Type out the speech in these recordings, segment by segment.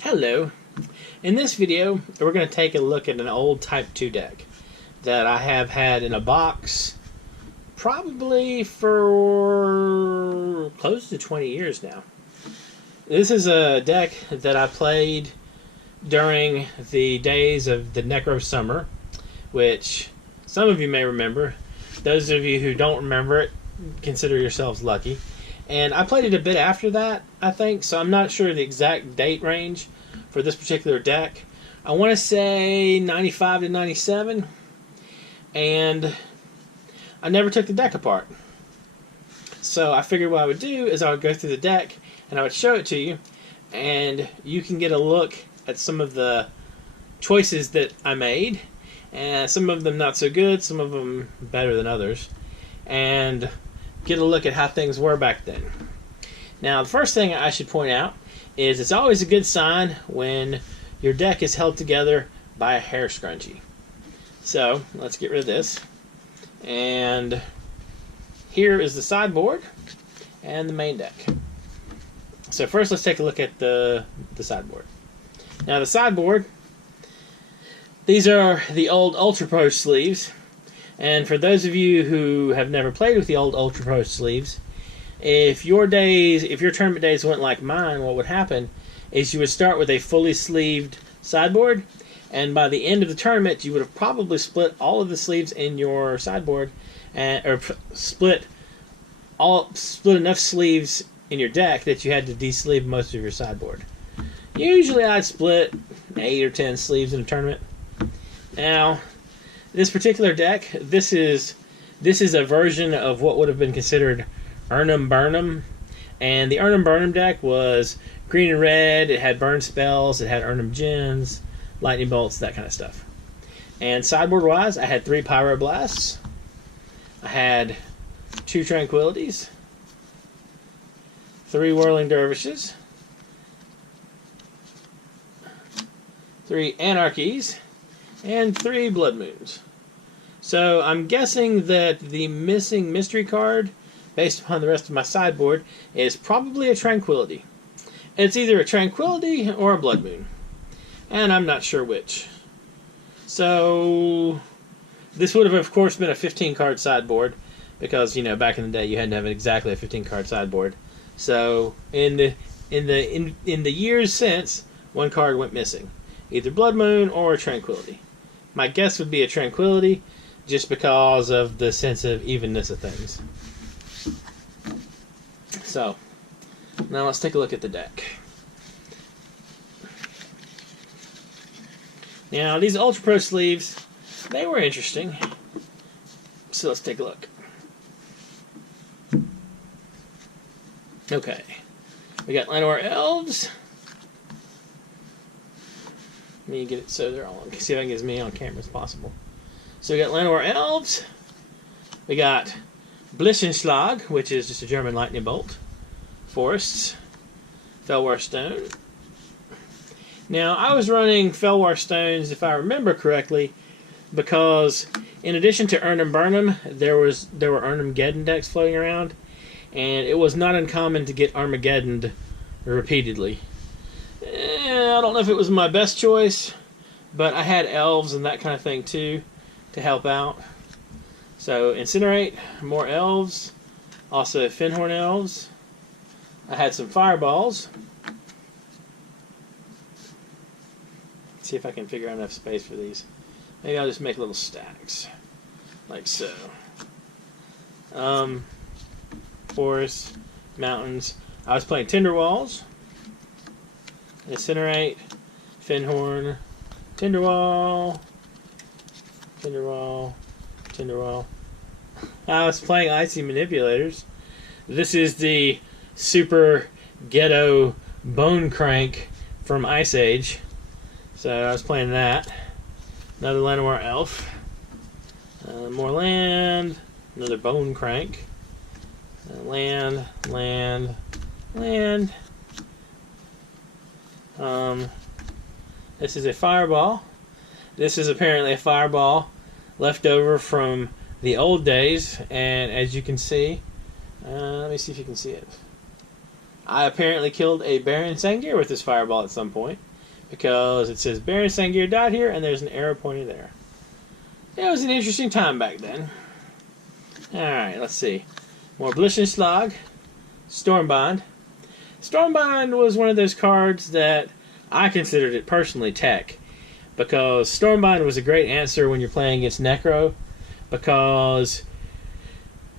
Hello. In this video, we're going to take a look at an old Type 2 deck that I have had in a box probably for close to 20 years now. This is a deck that I played during the days of the Necro Summer, which some of you may remember. Those of you who don't remember it, consider yourselves lucky. And I played it a bit after that, I think, so I'm not sure the exact date range for this particular deck. I want to say 95 to 97, and I never took the deck apart. So I figured what I would do is I would go through the deck and I would show it to you, and you can get a look at some of the choices that I made, and some of them not so good, some of them better than others, and get a look at how things were back then. Now, the first thing I should point out is it's always a good sign when your deck is held together by a hair scrunchie. So, let's get rid of this. And here is the sideboard and the main deck. So first let's take a look at the sideboard. Now the sideboard, these are the old Ultra Pro sleeves. And for those of you who have never played with the old Ultra Pro sleeves, if your tournament days went like mine, what would happen is you would start with a fully sleeved sideboard, and by the end of the tournament, you would have probably split all of the sleeves in your sideboard, or split enough sleeves in your deck that you had to de-sleeve most of your sideboard. Usually, I'd split 8 or 10 sleeves in a tournament. Now, this particular deck, this is a version of what would have been considered Erhnam Burnham, and the Erhnam Burnham deck was green and red. It had burn spells, it had Erhnam Gens, lightning bolts, that kind of stuff. And sideboard wise, I had 3 Pyroblasts, I had 2 Tranquilities, 3 Whirling Dervishes, 3 Anarchies, and 3 Blood Moons. So I'm guessing that the missing mystery card, based upon the rest of my sideboard, is probably a Tranquility. It's either a Tranquility or a Blood Moon, and I'm not sure which. So this would have, of course, been a 15-card sideboard, because back in the day you had to have exactly a 15-card sideboard. So in the years since, 1 card went missing, either Blood Moon or a Tranquility. My guess would be a Tranquility, just because of the sense of evenness of things. So, now let's take a look at the deck. Now, these Ultra Pro sleeves, they were interesting. So let's take a look. Okay. We got Llanowar Elves. Let me get it so they're all on. See if I can get as many on camera as possible. So we got Llanowar Elves. We got Blissenschlag, which is just a German lightning bolt. Forests. Fellwar Stone. Now, I was running Fellwar Stones, if I remember correctly, because in addition to Erhnam Burnham, there were Armageddon decks floating around, and it was not uncommon to get Armageddoned repeatedly. I don't know if it was my best choice, but I had elves and that kind of thing too to help out. So Incinerate, more elves, also Finhorn elves. I had some fireballs. Let's see if I can figure out enough space for these. Maybe I'll just make little stacks, like so. Forests, mountains. I was playing Tinderwalls. Incinerate, Finhorn, Tinderwall, Tinderwall, Tinderwall. I was playing Icy Manipulators. This is the super ghetto Bone Crank from Ice Age. So I was playing that. Another Llanowar Elf. More land. Another Bone Crank. Land, land, land. This is a fireball. This is apparently a fireball left over from the old days, and as you can see, let me see if you can see it. I apparently killed a Baron Sangir with this fireball at some point, because it says Baron Sangir died here, and there's an arrow pointing there. It was an interesting time back then. Alright, let's see. More Blitzschlag. Stormbind. Stormbind was one of those cards that I considered it personally tech, because Stormbind was a great answer when you're playing against Necro, because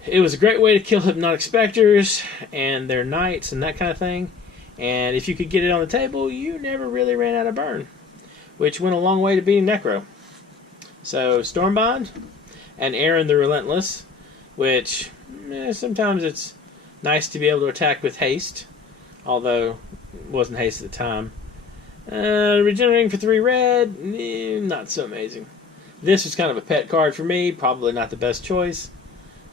it was a great way to kill Hypnotic Specters and their Knights and that kind of thing. And if you could get it on the table, you never really ran out of burn, which went a long way to beating Necro. So Stormbind and Aaron the Relentless, which sometimes it's nice to be able to attack with haste, although it wasn't haste at the time. Regenerating for 3 red, not so amazing. This was kind of a pet card for me, probably not the best choice,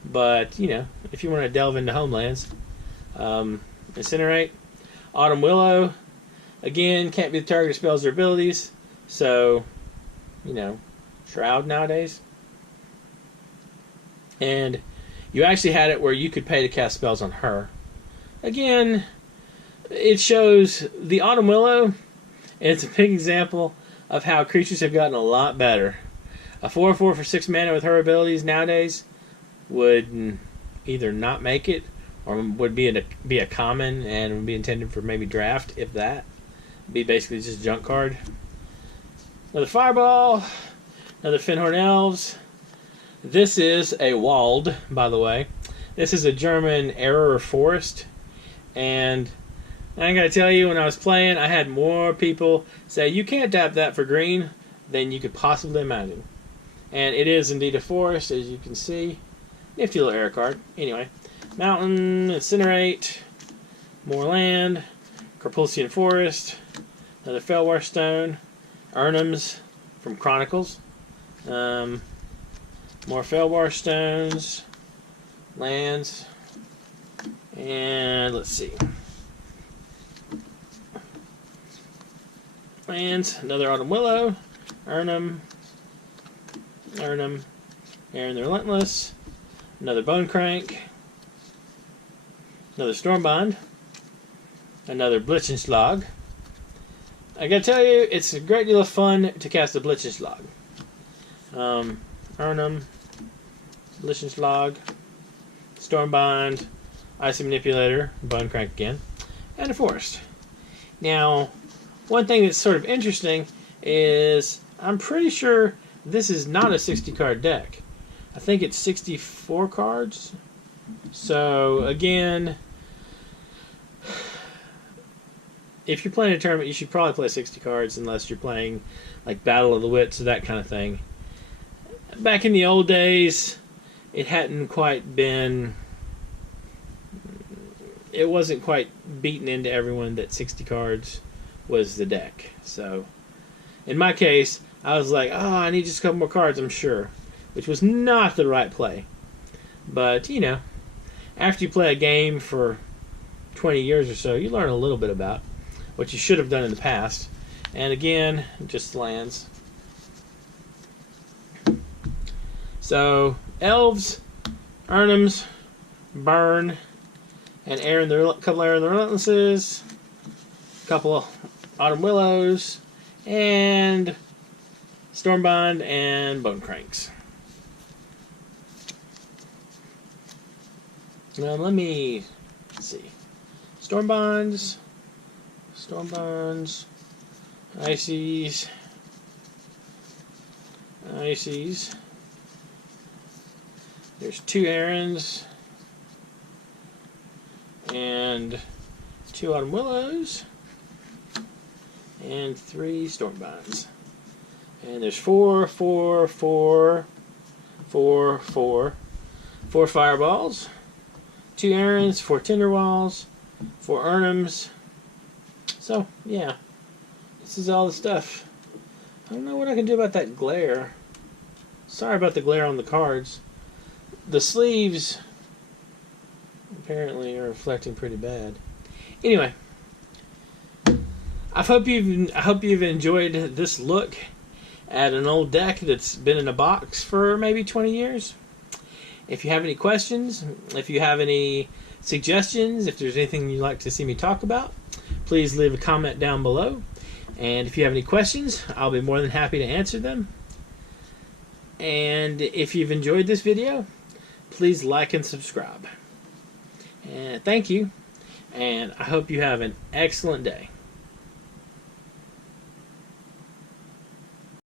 but you know, if you want to delve into Homelands. Incinerate. Autumn Willow, again, can't be the target of spells or abilities, so, you know, Shroud nowadays. And you actually had it where you could pay to cast spells on her. Again, it shows the Autumn Willow, and it's a big example of how creatures have gotten a lot better. A 4/4 for 6 mana with her abilities nowadays would either not make it, or would be a common and would be intended for maybe draft, if that. Be basically just a junk card. Another Fireball. Another Finhorn Elves. This is a Wald, by the way. This is a German Error Forest. And I gotta tell you, when I was playing, I had more people say, you can't tap that for green, than you could possibly imagine. And it is indeed a forest, as you can see. Nifty little error card. Anyway. Mountain, Incinerate, more land, Carpulsian Forest, another Felwar Stone, Erhnams from Chronicles, more Felwar Stones, lands, and let's see. Lands, another Autumn Willow, Erhnam, Aaron the Relentless, another Bone Crank, another Stormbind, another Blitzschlag. I gotta tell you, it's a great deal of fun to cast a Blitzschlag. Erhnam, Blitzschlag, Stormbind, Icy Manipulator, Bone Crank again, and a Forest. Now, one thing that's sort of interesting is I'm pretty sure this is not a 60 card deck. I think it's 64 cards. So, again, if you're playing a tournament, you should probably play 60 cards unless you're playing like Battle of the Wits or that kind of thing. Back in the old days, it hadn't quite been... It wasn't quite beaten into everyone that 60 cards was the deck. So, in my case, I was like, oh, I need just a couple more cards, I'm sure. Which was not the right play. But, you know, after you play a game for 20 years or so, you learn a little bit about what you should have done in the past. And again, just lands. So, Elves, Erhnams, Burn, and couple Aaron the Relentlesses, a couple of Autumn Willows, and Stormbind and Bone Cranks. Now let me see. Stormbinds, Ices, There's 2 Aarons and 2 Autumn Willows and 3 Stormbinds. And there's 4 Fireballs, 2 Aarons, 4 Tinderwalls, 4 Erhnams. So, yeah. This is all the stuff. I don't know what I can do about that glare. Sorry about the glare on the cards. The sleeves apparently are reflecting pretty bad. Anyway, I hope you've enjoyed this look at an old deck that's been in a box for maybe 20 years. If you have any questions, if you have any suggestions, if there's anything you'd like to see me talk about, please leave a comment down below. And if you have any questions, I'll be more than happy to answer them. And if you've enjoyed this video, please like and subscribe. And thank you, and I hope you have an excellent day.